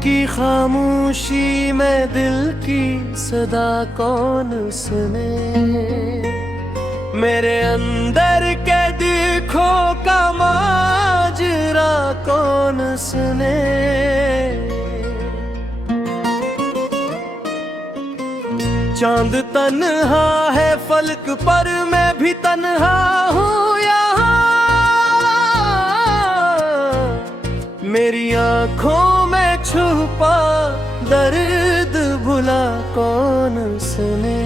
की खामोशी में दिल की सदा कौन सुने। मेरे अंदर के दिखों का माजरा कौन सुने। चांद तन्हा है फलक पर मैं भी तन्हा हूँ यहाँ। मेरी आँखों में छुपा दर्द भुला कौन सुने।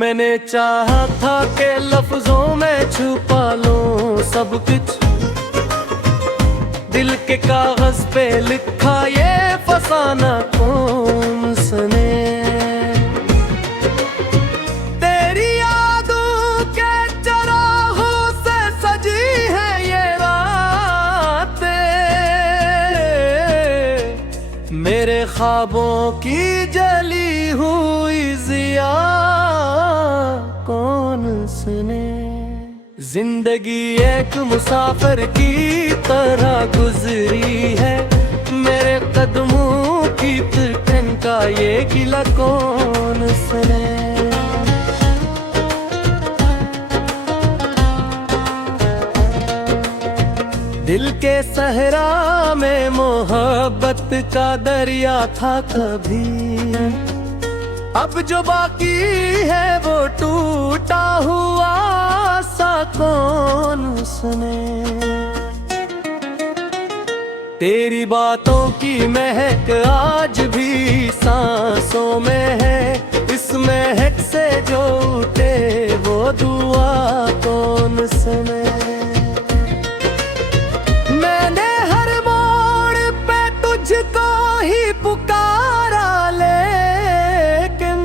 मैंने चाहा था कि लफ्जों में छुपा लूं सब कुछ, दिल के कागज पे लिखा ये फसाना कौन सुने। मेरे ख्वाबों की जली हुई जिया कौन सुने। जिंदगी एक मुसाफिर की तरह गुजरी है, मेरे कदमों की ट्रेन का ये गिला कौन सुने। दिल के सहरा में मोहब्बत का दरिया था कभी, अब जो बाकी है वो टूटा हुआ सा कौन सुने। तेरी बातों की महक आज भी सांसों में है, इस महक से जो उठे वो दुआ कौन सुने। तुझको ही पुकारा लेकिन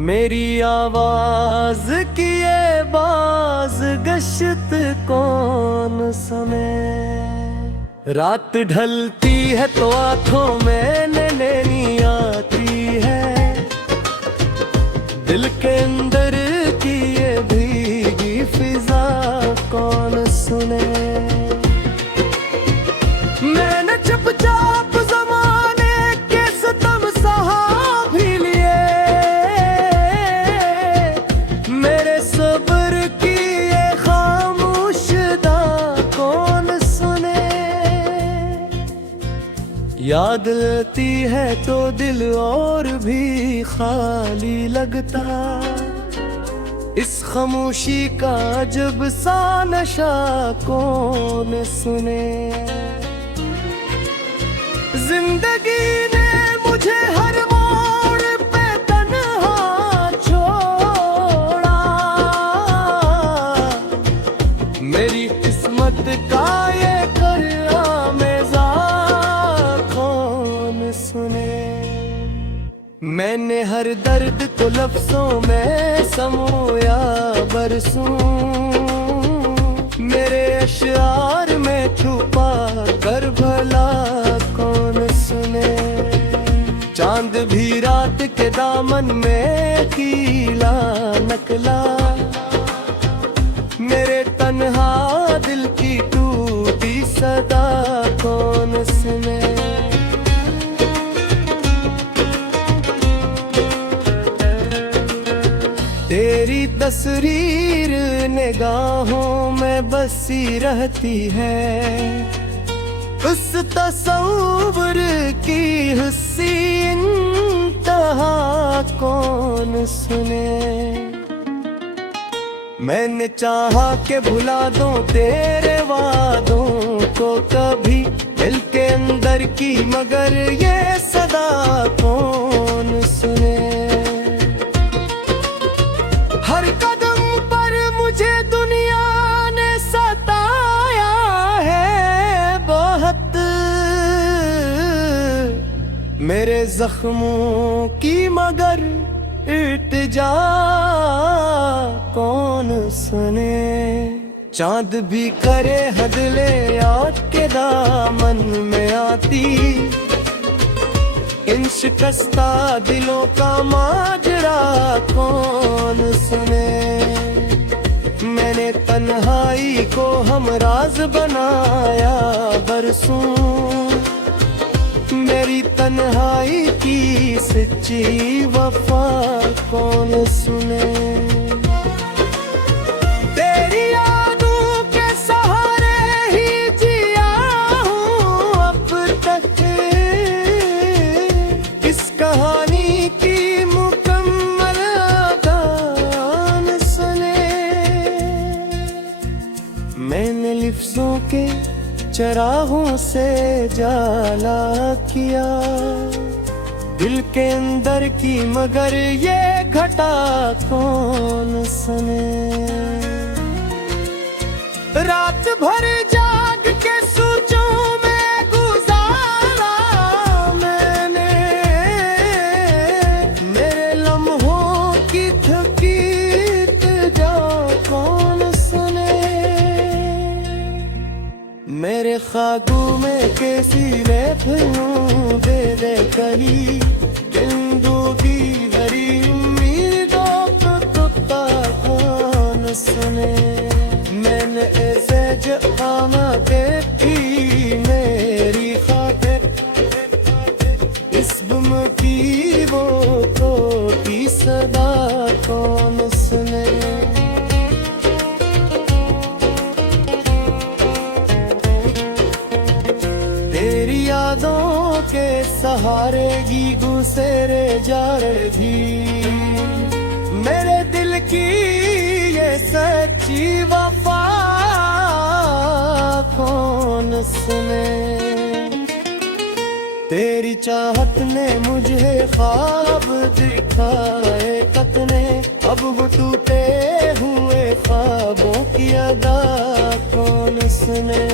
मेरी आवाज की ये बाज गश्त कौन सुने। रात ढलती है तो आंखों में नैनी आती है, दिल के अंदर की ये भीगी फिजा कौन सुने। मैंने चुपचाप ज़माने के सितम सहा भी लिए, मेरे सब्र की ये खामोश दा कौन सुने। याद आती है तो दिल और भी खाली लगता, इस खामोशी का जब सा नशा कौन सुने। जिंदगी ने मुझे हर मोड़ पे तन्हा छोड़ा, मेरी किस्मत का ये करमेज़ा कौन सुने। मैंने हर दर्द को लफ्जों में समोया बरसों, मेरे अशआर में छुपा कर भला कौन सुने। चांद भी रात के दामन में कीला नकला, मेरे तन्हा दिल की टूटी सदा कौन सुने। तेरी तस्वीर निगाहों में बसी रहती है, उस तस्वीर की हुस्सी इंतहा कौन सुने। मैंने चाहा कि भुला दूं तेरे वादों को कभी, दिल के अंदर की मगर ये सदा कौन सुने। हर कदम पर मुझे दुनिया ने सताया है बहुत, मेरे जख्मों की मगर इल्तिजा कौन सुने। चांद भी करे हद ले याद के दामन में आती, इन शिकस्ता दिलों का माजरा कौन सुने। मैंने तन तन्हाई को हम राज बनाया बरसों, मेरी तन्हाई की सच्ची वफा कौन सुने। तेरी यादों के सहारे ही जिया हूँ अब तक, इस कहानी की मुकम्मल दान सुने। मैंने लिफ्ज़ों के चरागों से जाला किया दिल के अंदर की, मगर ये घटा कौन सुने। रात भर जाग के सोचों में गुजारा मैंने, मेरे लम्हों की थकीत जा कौन सुने। मेरे ख्वाबों में कैसी ने फिरूं दे दे कली, जिंदों की भरी उम्मीदों को टूटा कौन सुने। मैंने ऐसे जहाना देखी मेरी खातिर, इस गुम की वो टूटी सदा कौन सुने। तेरी यादों के सहारे की गुसेरे जा रही, मेरे दिल की ये सच्ची वफा कौन सुने। तेरी चाहत ने मुझे ख्वाब दिखाए कितने, अब वो टूटे हुए ख्वाबों की अदा कौन सुने।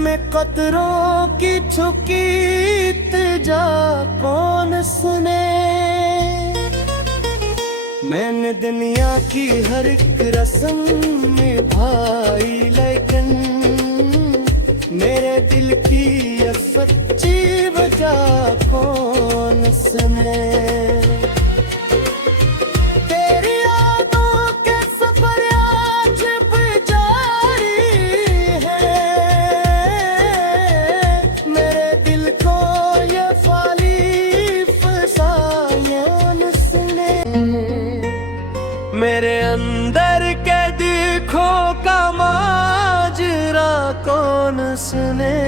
मैं कतरों की छुकी जा कौन सुने। मैंने दुनिया की हर एक रस्म निभाई, लेकिन मेरे दिल की ये सच्ची वजह कौन सुने। मेरे अंदर के दिखों का माजरा कौन सुने।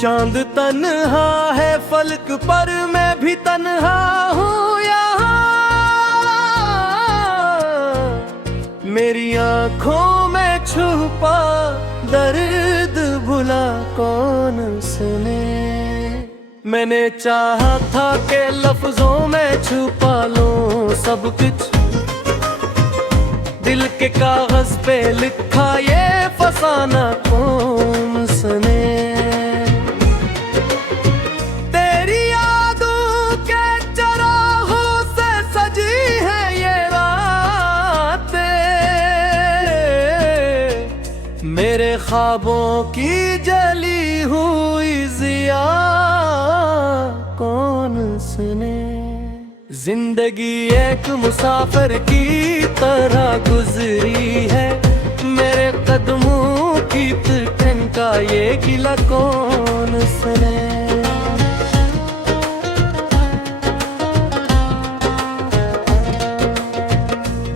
चांद तन्हा है फलक पर, मैं भी तन्हा हूँ यहाँ। मेरी आँखों में छुपा दर्द भुला कौन सुने। मैंने चाहा था कि लफ्जों में छुपा लूं सब कुछ, दिल के कागज पे लिखा ये फसाना कौन सुने। तेरी यादों के चरागों से सजी है ये रातें, मेरे ख्वाबों की जली हुई जिया कौन सुने। जिंदगी एक मुसाफिर की तरह गुजरी है, मेरे कदमों की फिक्र का ये गिला कौन सुने।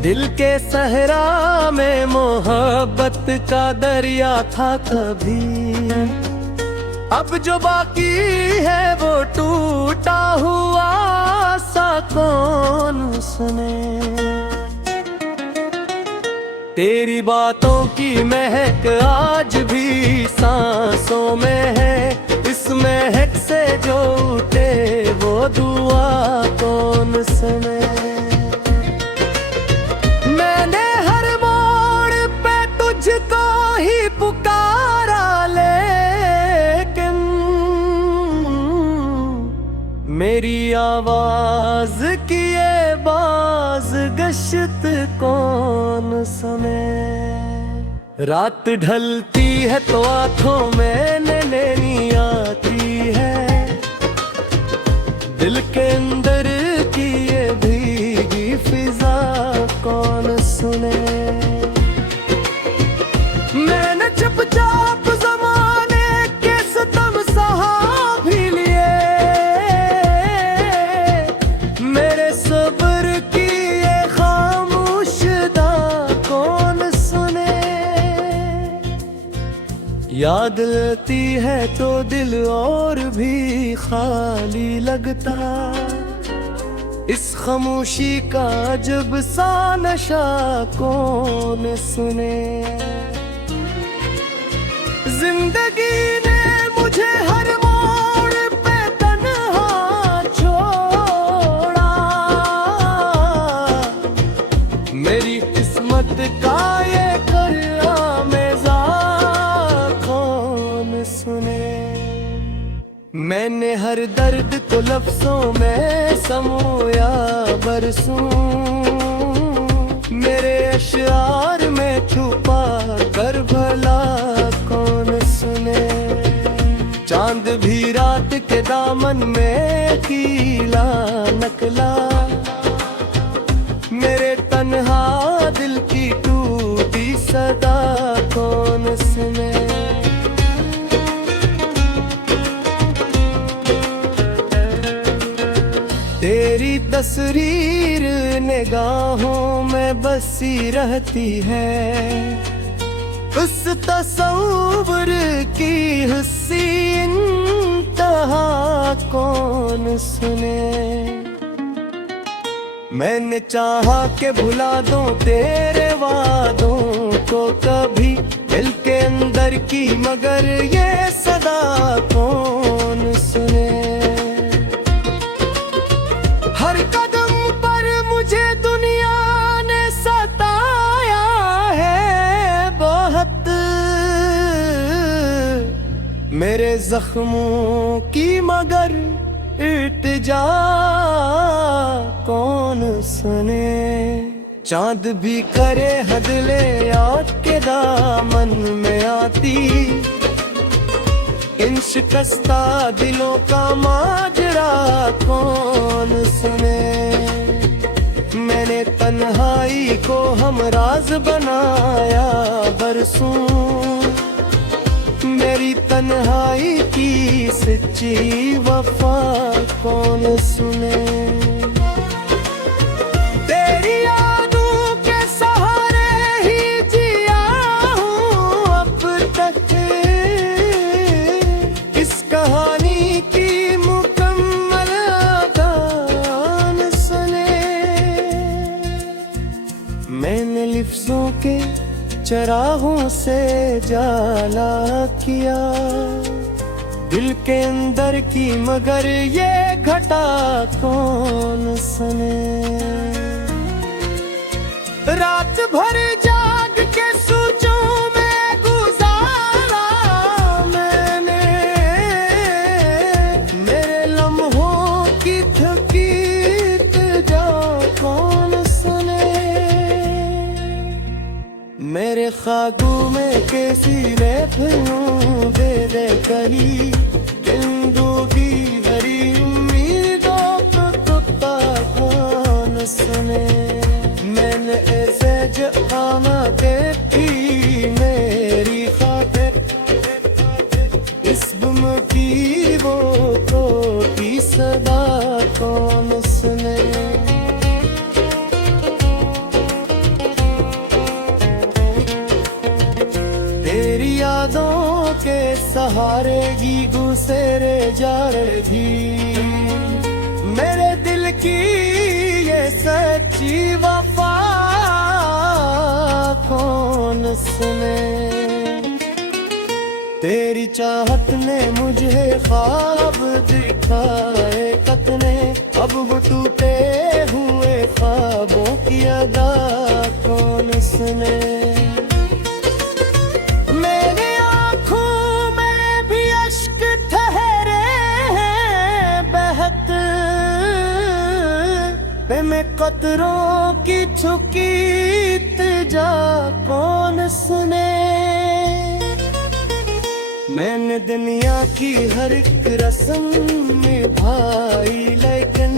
दिल के सहरा में मोहब्बत का दरिया था कभी, अब जो बाकी है वो टूटा हुआ सा कौन सुने। तेरी बातों की महक आज भी सांसों में है, इस महक से जो उठे वो दुआ कौन सुने। मैंने हर मोड़ पे तुझको ही पुकारा, लेकिन मेरी आवाज की ये बाज गश्त कौन सुने। रात ढलती है तो आंखों में नैनी आती है, दिल के अंदर की ये भीगी फिजा कौन सुने। मैंने चुपचाप ज़माने के सितम सहा भी लिए, मेरे सब्र की ये खामोश दा कौन सुने। याद आती है तो दिल और भी खाली लगता, इस खामोशी का जब सा नशा कौन सुने। जिंदगी ने मुझे हर मोड़ पे तन्हा छोड़ा, मेरी किस्मत का ये करआमेज़ा कौन सुने। मैंने हर दर्द को लफ्जों में समोया बरसों, मेरे अशआर में छुपा कर भला कौन सुने। चांद भी रात के दामन में कीला नकला, मेरे तन्हा दिल की टूटी सदा कौन सुने। तेरी तस्वीर निगाहों में बसी रहती है, उस तस्वीर की हंसी इंतहा कौन सुने। मैंने चाहा के भुला दूं तेरे वादों को कभी, दिल के अंदर की मगर ये सदा कौन सुने। हर कदम पर मुझे दुनिया ने सताया है बहुत, मेरे जख्मों की मगर इल्तिजा कौन सुने। चांद भी करे हद ले याद के दामन में आती, इन शिकस्ता दिलों का माजरा कौन सुने। मैंने तन्हाई को हमराज बनाया बरसों, मेरी तन्हाई की सच्ची वफा कौन सुने। तेरी यादों के सहारे ही जिया हूँ अब तक, इस कहानी की मुकम्मल दान सुने। मैंने लिफ्ज़ों के चरागों से जाला किया, दिल के अंदर की मगर ये घटा कौन सुने। रात भर जाग के सोचों में गुजारा मैंने, मेरे लम्हों की थकीत जा कौन सुने। मेरे ख्वाबों में कैसी रहूं दे दे कहीं, जिंदगी भरी उम्मीदों को टूटा कौन सुने। मैंने ऐसे जहां देखी मेरी खातिर, इस गुम की वो टूटी सदा कौन सुने। तेरी यादों के सहारे की गुजरे जा रही, मेरे दिल की ये सच्ची वफा कौन सुने। तेरी चाहत ने मुझे ख्वाब दिखाए कतने, अब वो टूटे हुए ख्वाबों की अदा कौन सुने। मेरी आँखों में भी अश्क ठहरे हैं बहक, में कतरों की छुकी इल्तिजा कौन सुने। मैंने दुनिया की हर एक रस्म निभाई, लेकिन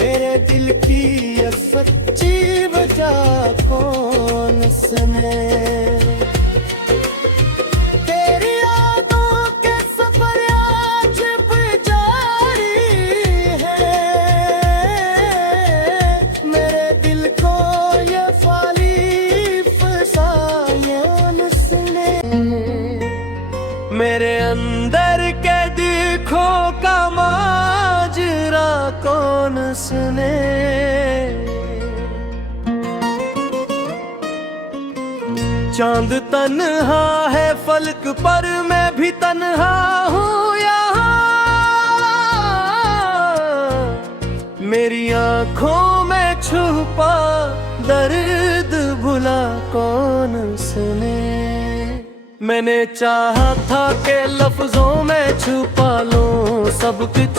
मेरे दिल की ये सच्ची वजह कौन सुने। तेरी यादों के सफर आज भी जारी है, मेरे दिल को ये फाली फसायां सुने। मेरे अंदर के दिखों का माजरा कौन सुने। चांद तन्हा है फलक पर, मैं भी तन्हा हूँ यहाँ। मेरी आँखों में छुपा दर्द भुला कौन सुने। मैंने चाहा था कि लफ्जों में छुपा लूं सब कुछ,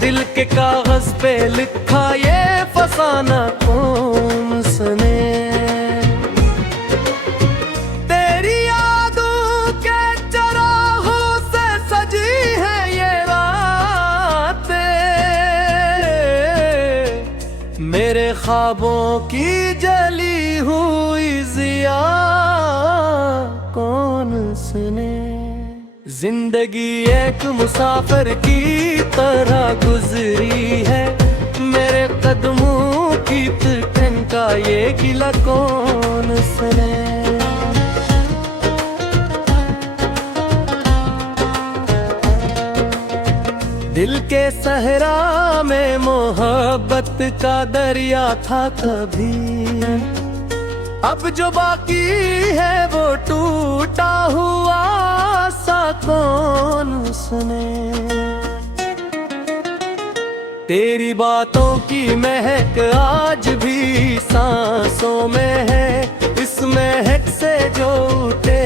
दिल के कागज पे लिखा ये फसाना कौन सुने। तेरी यादों के चराहों से सजी है ये रातें, मेरे ख्वाबों की जली हुई जिया कौन सुने। जिंदगी एक मुसाफिर की तरह गुजरी है, मेरे कदमों की तिकन का ये गिला कौन सुने। दिल के सहरा में मोहब्बत का दरिया था कभी, अब जो बाकी है वो टूटा हुआ सा कौन सुने। तेरी बातों की महक आज भी सांसों में है, इस महक से जो उठे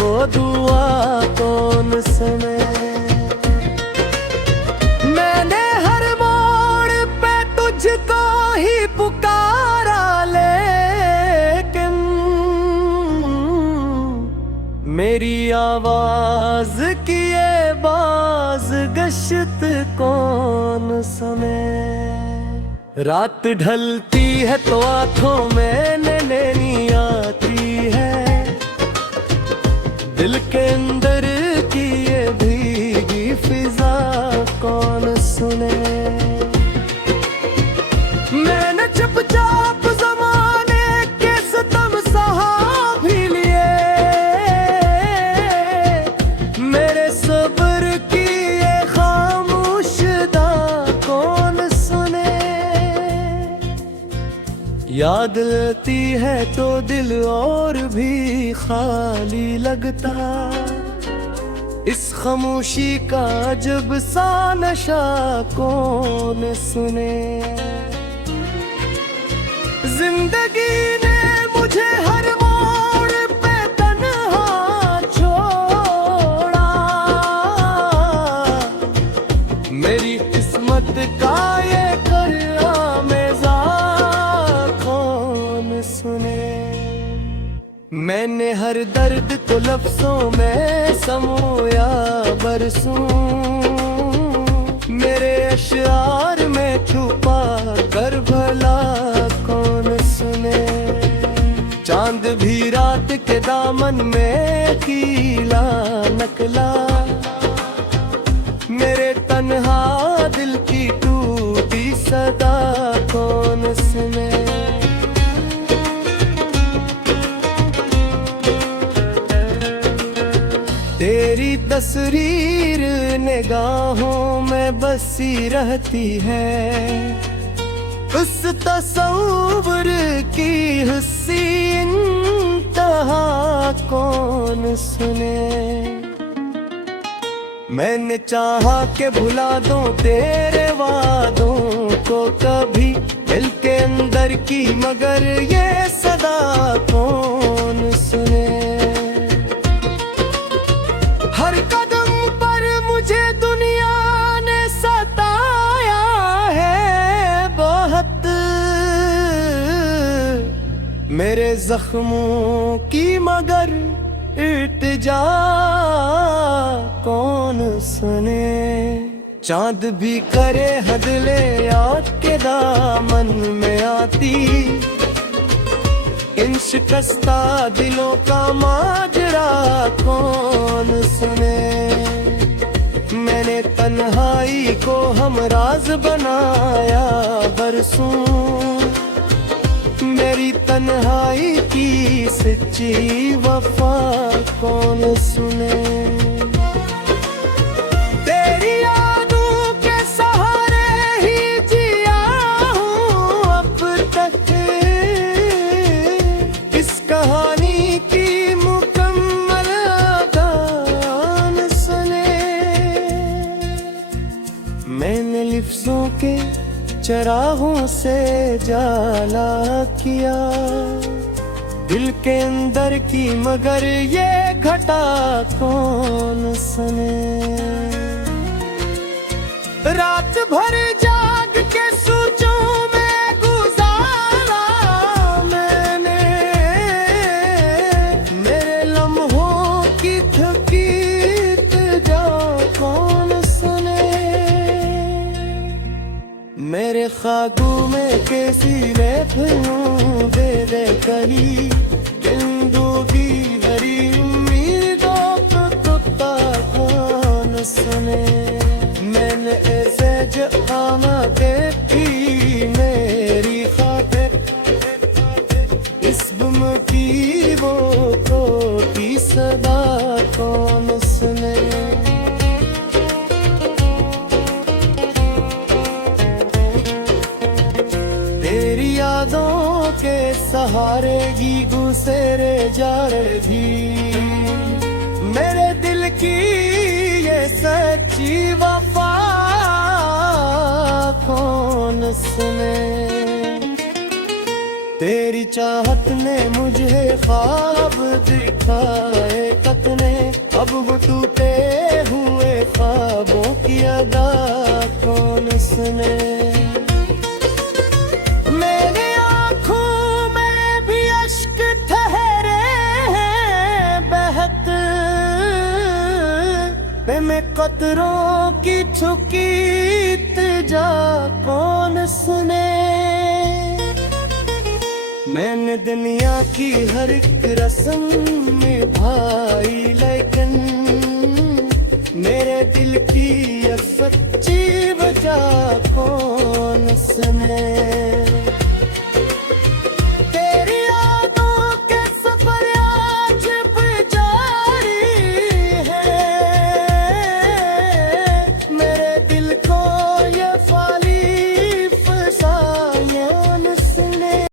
वो दुआ कौन सुने। मैंने हर मोड़ पे तुझको ही पुकारा, मेरी आवाज की ये बाज गश्त कौन सुने। रात ढलती है तो आंखों में नैनी आती है, दिल के अंदर की ये भीगी फिजा कौन सुने। मैंने चुपचाप जमाने के सितम सहा भी लिए, मेरे सब्र की ये खामोश दा कौन सुने। याद आती है तो दिल और भी खाली लगता, इस खामोशी का जब सा नशा कौन सुने। जिंदगी ने मुझे हर मोड़ पे तन्हा छोड़ा, मेरी किस्मत का ये करमेज़ा कौन सुने। मैंने हर दर्द को लफ्जों में समोया बरसों, मेरे अशआर में छुपा कर भला कौन सुने। चांद भी रात के दामन में कीला नकला, मेरे तन्हा दिल की टूटी सदा कौन सुने। तेरी तस्वीर निगाहों में बसी रहती है, उस तस्वीर की हंसी इंतहा कौन सुने। मैंने चाहा के भुला दूं तेरे वादों को कभी, दिल के अंदर की मगर ये सदा कौन सुने। हर कदम पर मुझे दुनिया ने सताया, मेरे जख्मों की मगर इल्तिजा कौन सुने। चांद भी करे हद ले याद के दामन में आती, इन शिकस्ता दिलों का माजरा कौन सुने। मैंने तन्हाई को हमराज बनाया बरसों, मेरी तन्हाई की सच्ची वफा कौन सुने। तेरी यादों के सहारे ही जिया हूँ अब तक, इस कहानी की मुकम्मल दान सुने। मैंने लिफ्ज़ों के चरागों से जाला किया दिल के अंदर की, मगर ये घटा कौन सुने। रात भर जाग के सोचों में गुजारा मैंने, मेरे लम्हों की थकीत जा कौन सुने। मेरे ख्वाबों में कैसी रहूं दे दे कहीं, जिंदों की हरी उम्मीदों को टूटा कौन सुने। मैंने ऐसे जहां देखी मेरी खातिर, इस गुम की वो टूटी सदा कौन सुने। तेरी यादों के सहारे की गुजरे जा रही, मेरे दिल की ये सच्ची वफा कौन सुने। तेरी चाहत ने मुझे ख्वाब दिखाए कितने, अब वो टूटे हुए ख्वाबों की अदा कौन सुने। मैं कतरों की छुकी इल्तिजा कौन सुने। मैंने दुनिया की हर एक रस्म निभाई, लेकिन मेरे दिल की ये सच्ची वजह कौन सुने।